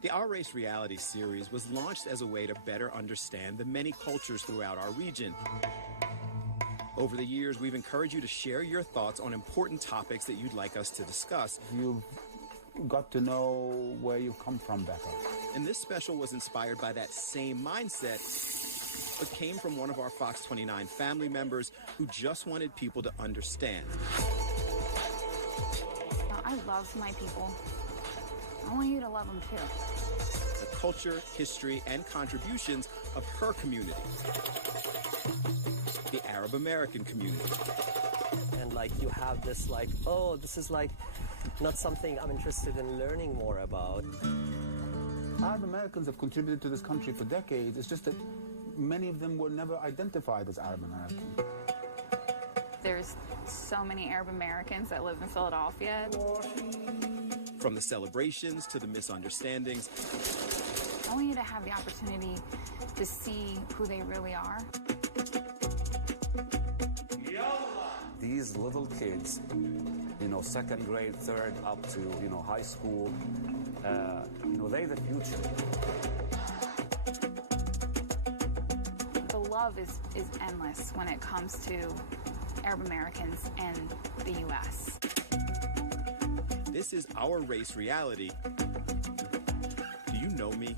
The Our Race reality series was launched as a way to better understand the many cultures throughout our region. Over the years, we've encouraged you to share your thoughts on important topics that you'd like us to discuss. You've got to know where you've come from better. And this special was inspired by that same mindset, but came from one of our Fox 29 family members who just wanted people to understand. I love my people. I want you to love them too. The culture, history, and contributions of her community. The Arab American community. And like you have this like, oh, this is like not something I'm interested in learning more about. Arab Americans have contributed to this country for decades. It's just that many of them were never identified as Arab American. There's so many Arab Americans that live in Philadelphia. From the celebrations to the misunderstandings. I want you to have the opportunity to see who they really are. These little kids, you know, second grade, third, up to, you know, high school, you know, they're the future. The love is endless when it comes to Arab Americans and the U.S. This is Our Race reality. Do you know me?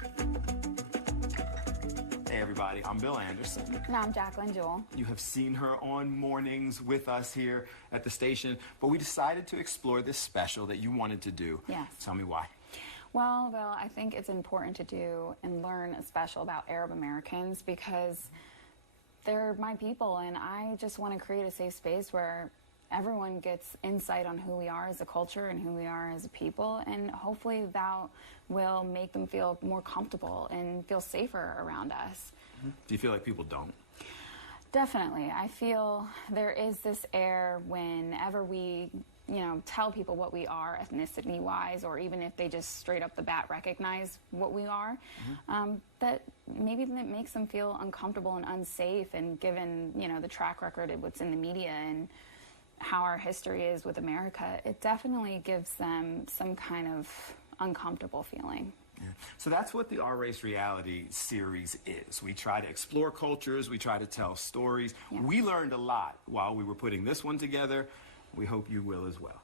Hey everybody, I'm Bill Anderson. And I'm Jacqueline Jewell. You have seen her on mornings with us here at the station, but we decided to explore this special that you wanted to do. Yes. Tell me why. Well, Bill, I think it's important to do and learn a special about Arab Americans because they're my people, and I just want to create a safe space where everyone gets insight on who we are as a culture and who we are as a people, and hopefully that will make them feel more comfortable and feel safer around us. Do you feel like people don't? Definitely. I feel there is this air whenever we, tell people what we are ethnicity-wise, or even if they just straight up the bat recognize what we are, that maybe that makes them feel uncomfortable and unsafe, and given, the track record of what's in the media and how our history is with America, it definitely gives them some kind of uncomfortable feeling. Yeah. So that's what the Our Race reality series is. We try to explore cultures, we try to tell stories. Yeah. We learned a lot while we were putting this one together. We hope you will as well.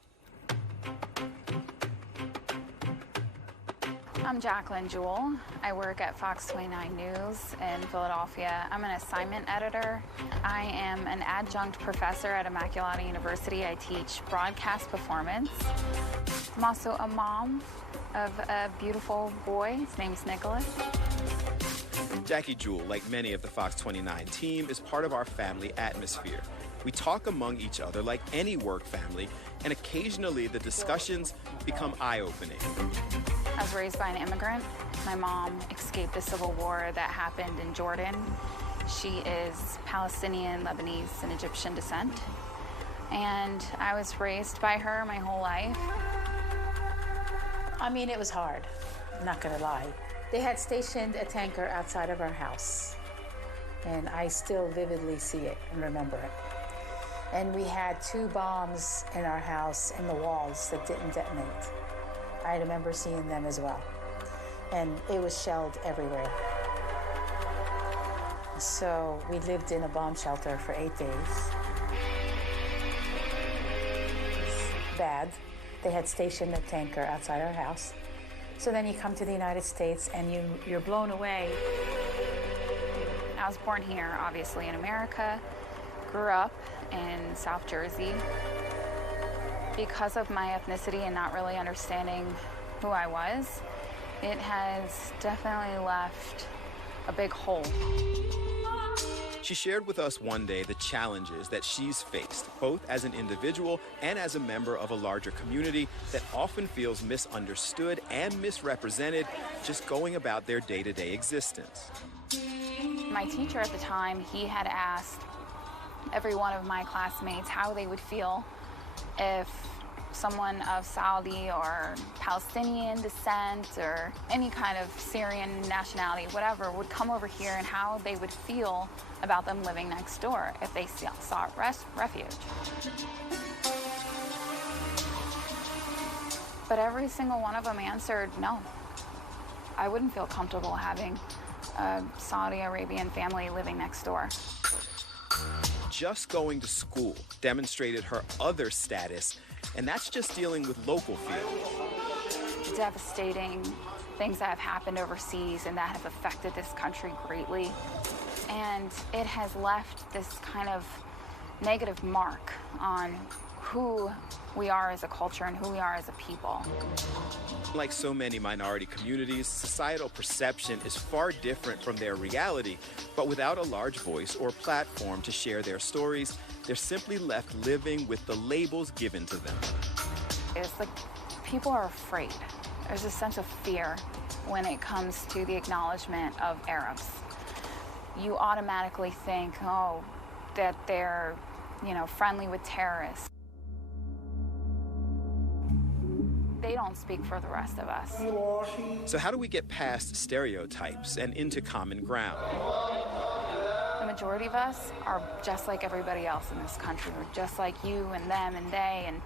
I'm Jacqueline Jewell. I work at Fox 29 News in Philadelphia. I'm an assignment editor. I am an adjunct professor at Immaculata University. I teach broadcast performance. I'm also a mom of a beautiful boy. His name's Nicholas. Jackie Jewell, like many of the Fox 29 team, is part of our family atmosphere. We talk among each other like any work family, and occasionally the discussions become eye-opening. I was raised by an immigrant. My mom escaped the civil war that happened in Jordan. She is Palestinian, Lebanese, and Egyptian descent. And I was raised by her my whole life. I mean, it was hard, I'm not gonna lie. They had stationed a tanker outside of our house, and I still vividly see it and remember it. And we had 2 bombs in our house in the walls that didn't detonate. I remember seeing them as well. And it was shelled everywhere. So we lived in a bomb shelter for 8 days. It's bad. They had stationed a tanker outside our house. So then you come to the United States and you're blown away. I was born here, obviously, in America. Grew up in South Jersey. Because of my ethnicity and not really understanding who I was, it has definitely left a big hole. She shared with us one day the challenges that she's faced, both as an individual and as a member of a larger community that often feels misunderstood and misrepresented just going about their day-to-day existence. My teacher at the time, he had asked every one of my classmates how they would feel if someone of Saudi or Palestinian descent or any kind of Syrian nationality, whatever, would come over here and how they would feel about them living next door if they sought refuge. But every single one of them answered no. I wouldn't feel comfortable having a Saudi Arabian family living next door. Just going to school demonstrated her other status, and that's just dealing with local feelings. Devastating things that have happened overseas and that have affected this country greatly. And it has left this kind of negative mark on who we are as a culture and who we are as a people. Like so many minority communities, societal perception is far different from their reality, but without a large voice or platform to share their stories, they're simply left living with the labels given to them. It's like people are afraid. There's a sense of fear when it comes to the acknowledgement of Arabs. You automatically think, oh, that they're, friendly with terrorists. They don't speak for the rest of us. So how do we get past stereotypes and into common ground? The majority of us are just like everybody else in this country. We're just like you and them and they and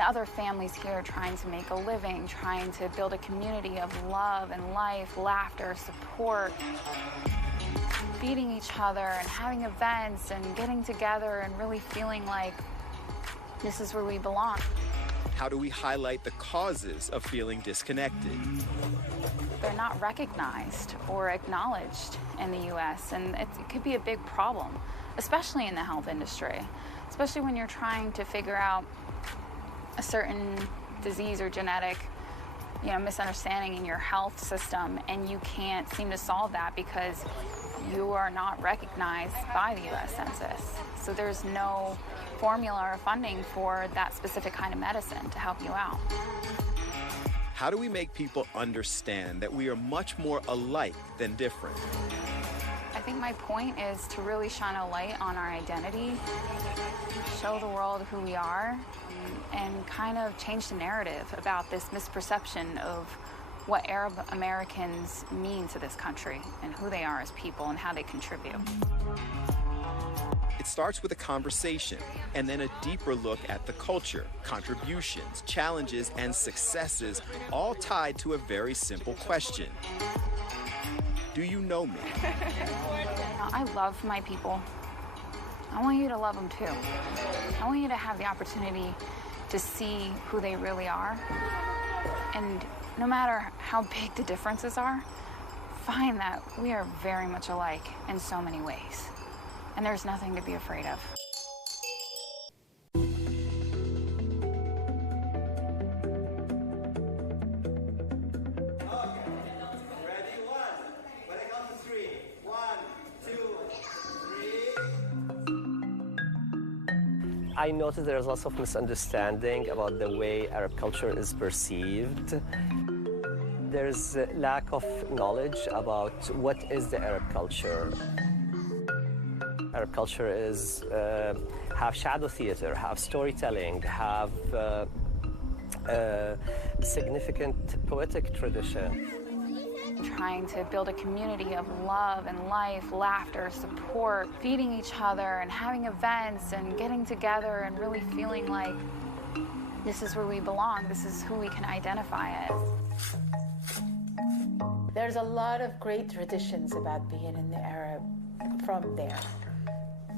other families here trying to make a living, trying to build a community of love and life, laughter, support, feeding each other and having events and getting together and really feeling like this is where we belong. How do we highlight the causes of feeling disconnected? They're not recognized or acknowledged in the U.S., and it could be a big problem, especially in the health industry, especially when you're trying to figure out a certain disease or genetic misunderstanding in your health system, and you can't seem to solve that because you are not recognized by the U.S. Census. So there's no formula or funding for that specific kind of medicine to help you out. How do we make people understand that we are much more alike than different? I think my point is to really shine a light on our identity, show the world who we are, and kind of change the narrative about this misperception of what Arab Americans mean to this country and who they are as people and how they contribute. It starts with a conversation and then a deeper look at the culture, contributions, challenges, and successes, all tied to a very simple question. Do you know me? I love my people. I want you to love them too. I want you to have the opportunity to see who they really are. And no matter how big the differences are, find that we are very much alike in so many ways. And there's nothing to be afraid of. I noticed there's lots of misunderstanding about the way Arab culture is perceived. There's a lack of knowledge about what is the Arab culture. Arab culture is have shadow theater, have storytelling, have significant poetic tradition. Trying to build a community of love and life, laughter, support, feeding each other and having events and getting together and really feeling like this is where we belong, this is who we can identify as. There's a lot of great traditions about being in the Arab from there.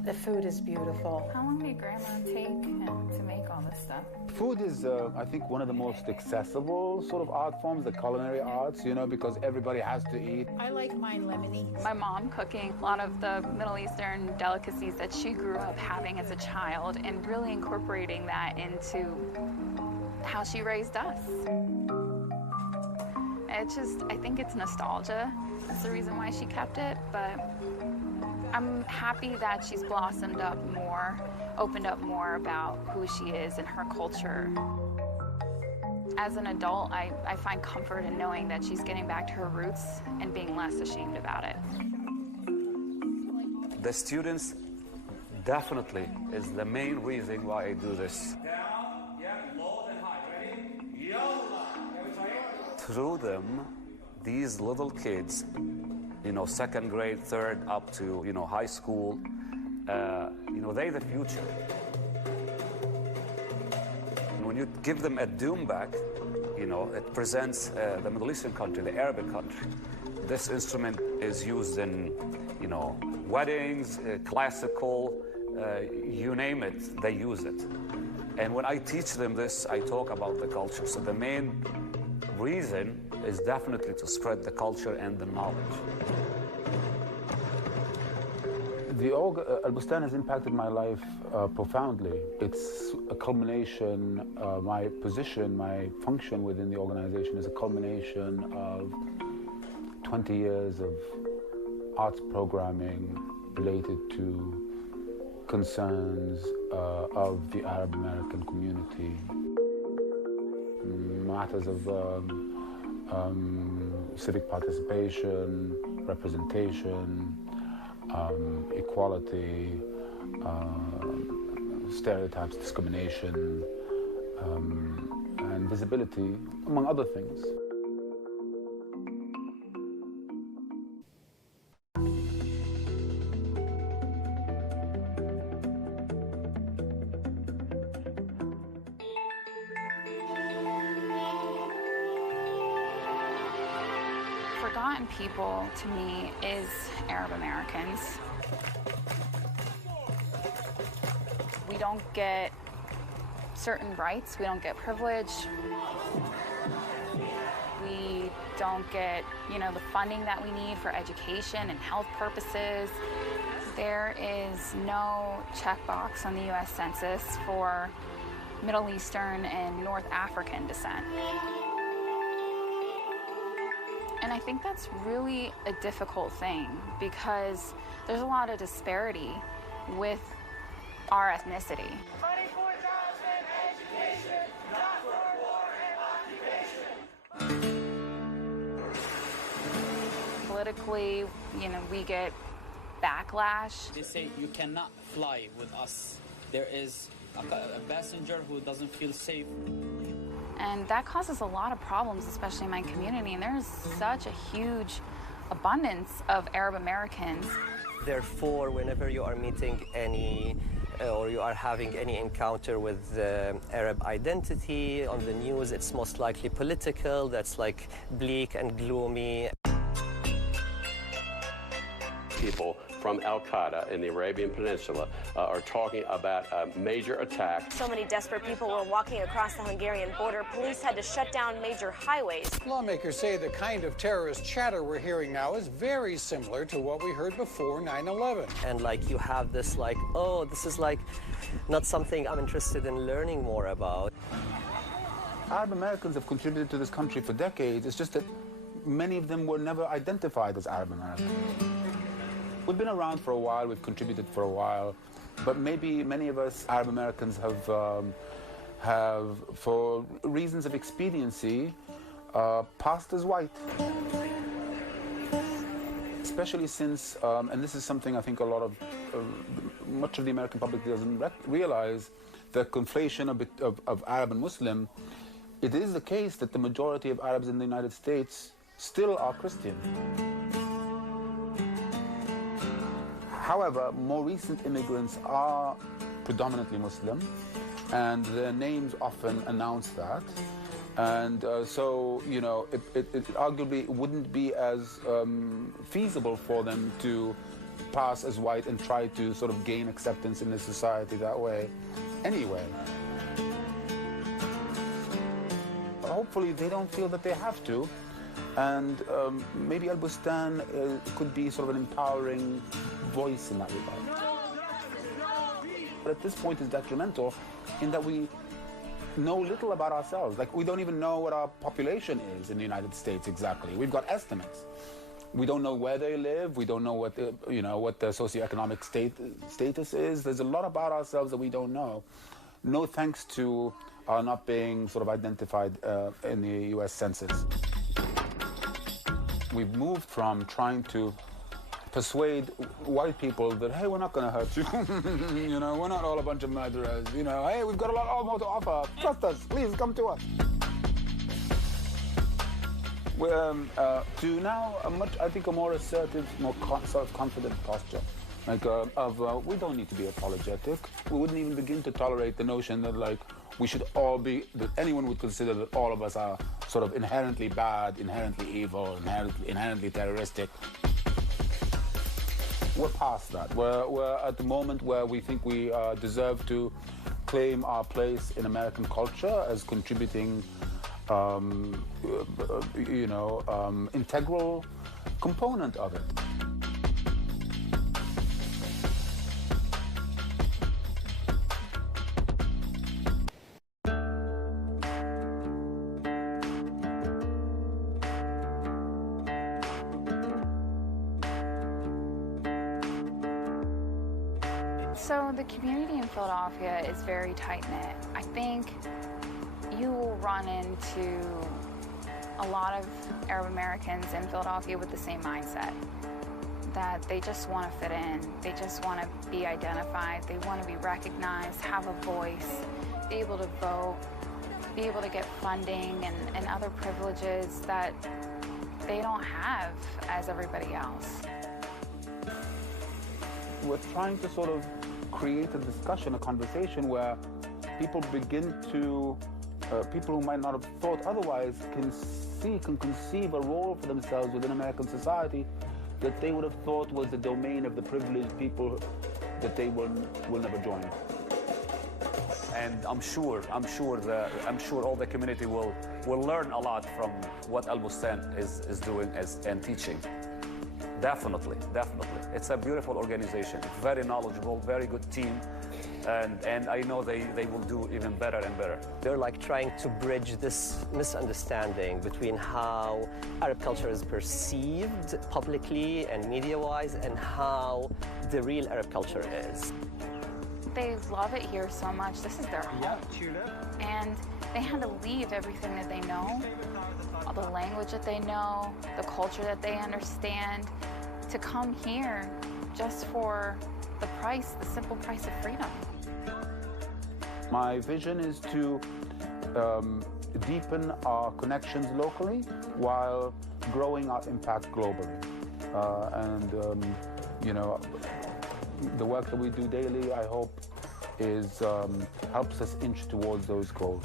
The food is beautiful. How long did Grandma take to make all this stuff? Food is, I think, one of the most accessible sort of art forms, the culinary arts, because everybody has to eat. I like mine lemony. My mom cooking a lot of the Middle Eastern delicacies that she grew up having as a child and really incorporating that into how she raised us. I think it's nostalgia. That's the reason why she kept it, but I'm happy that she's blossomed up more, opened up more about who she is and her culture. As an adult, I find comfort in knowing that she's getting back to her roots and being less ashamed about it. The students definitely is the main reason why I do this. Down, yeah, low and high. Ready? Yalla. Through them, these little kids, second grade, third, up to, high school, they're the future. And when you give them a doom back, you know, it presents the Middle Eastern country, the Arabic country. This instrument is used in, you know, weddings, classical, you name it, they use it. And when I teach them this, I talk about the culture. So the main reason is definitely to spread the culture and the knowledge. The Al-Bustan has impacted my life profoundly. It's a culmination, my position, my function within the organization is a culmination of 20 years of arts programming related to concerns of the Arab American community, matters of civic participation, representation, equality, stereotypes, discrimination, and visibility, among other things. Forgotten people, to me, is Arab Americans. We don't get certain rights, we don't get privilege. We don't get, you know, the funding that we need for education and health purposes. There is no checkbox on the U.S. Census for Middle Eastern and North African descent. And I think that's really a difficult thing because there's a lot of disparity with our ethnicity. Money for jobs and education, not for war and occupation. Politically, you know, we get backlash. They say you cannot fly with us. There is a passenger who doesn't feel safe. And that causes a lot of problems, especially in my community. And there's such a huge abundance of Arab Americans. Therefore, whenever you are meeting any or you are having any encounter with Arab identity on the news, it's most likely political, that's like bleak and gloomy. People from Al-Qaeda in the Arabian Peninsula are talking about a major attack. So many desperate people were walking across the Hungarian border. Police had to shut down major highways. Lawmakers say the kind of terrorist chatter we're hearing now is very similar to what we heard before 9/11. And like you have this like, oh, this is like not something I'm interested in learning more about. Arab Americans have contributed to this country for decades. It's just that many of them were never identified as Arab Americans. We've been around for a while, we've contributed for a while, but maybe many of us Arab Americans have for reasons of expediency, passed as white. Especially since, and this is something I think a lot of, much of the American public doesn't realize, the conflation of Arab and Muslim. It is the case that the majority of Arabs in the United States still are Christian. However, more recent immigrants are predominantly Muslim, and their names often announce that. And so, you know, it arguably wouldn't be as feasible for them to pass as white and try to sort of gain acceptance in the society that way anyway. Hopefully they don't feel that they have to. And maybe Al-Bustan could be sort of an empowering voice in that regard. But at this point it's detrimental in that we know little about ourselves. Like, we don't even know what our population is in the United States exactly. We've got estimates. We don't know where they live. We don't know what the, you know, what their socioeconomic status is. There's a lot about ourselves that we don't know. No thanks to our not being sort of identified in the U.S. Census. We've moved from trying to persuade white people that, hey, we're not going to hurt you. You know, we're not all a bunch of murderers. You know, hey, we've got a lot more to offer. Trust us. Please come to us. We're to now I think, a more assertive, more self-confident posture. Like, we don't need to be apologetic. We wouldn't even begin to tolerate the notion that, like, we should all be, that anyone would consider that all of us are sort of inherently bad, inherently evil, inherently terroristic. We're past that. We're at the moment where we think we deserve to claim our place in American culture as contributing, integral component of it. So the community in Philadelphia is very tight-knit. I think you will run into a lot of Arab Americans in Philadelphia with the same mindset, that they just want to fit in, they just want to be identified, they want to be recognized, have a voice, be able to vote, be able to get funding and other privileges that they don't have as everybody else. We're trying to sort of create a discussion, a conversation where people begin to, people who might not have thought otherwise can conceive a role for themselves within American society that they would have thought was the domain of the privileged people that they will never join. And I'm sure all the community will learn a lot from what Al Bustan is doing and teaching. Definitely. It's a beautiful organization, very knowledgeable, very good team, and I know they will do even better and better. They're like trying to bridge this misunderstanding between how Arab culture is perceived publicly and media-wise and how the real Arab culture is. They love it here so much. This is their home. And they had to leave everything that they know, all the language that they know, the culture that they understand, to come here just for the price, the simple price of freedom. My vision is to deepen our connections locally while growing our impact globally. The work that we do daily, I hope, helps us inch towards those goals.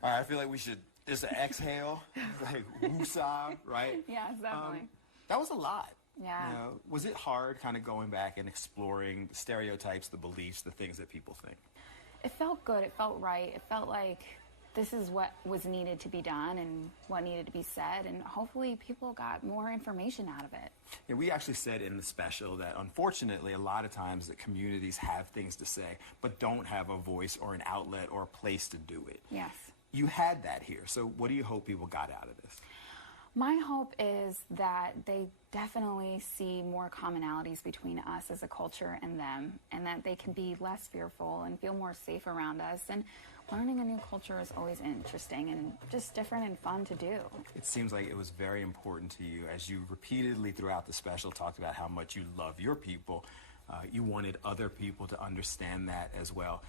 All right, I feel like we should just exhale, like woosah, right? Yes, definitely. That was a lot. Yeah. You know, was it hard kind of going back and exploring the stereotypes, the beliefs, the things that people think? It felt good. It felt right. It felt like this is what was needed to be done and what needed to be said, and hopefully people got more information out of it. Yeah, we actually said in the special that unfortunately a lot of times that communities have things to say but don't have a voice or an outlet or a place to do it. Yes. You had that here, so what do you hope people got out of this? My hope is that they definitely see more commonalities between us as a culture and them, and that they can be less fearful and feel more safe around us. And learning a new culture is always interesting and just different and fun to do. It seems like it was very important to you, as you repeatedly throughout the special talked about how much you love your people. You wanted other people to understand that as well.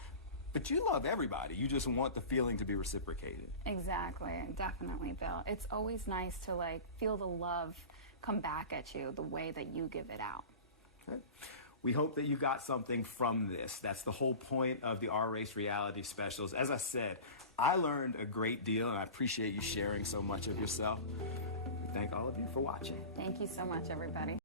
But you love everybody. You just want the feeling to be reciprocated. Exactly. Definitely, Bill. It's always nice to feel the love come back at you the way that you give it out. Good. We hope that you got something from this. That's the whole point of the R-Race reality specials. As I said, I learned a great deal, and I appreciate you sharing so much of yourself. We thank all of you for watching. Thank you so much, everybody.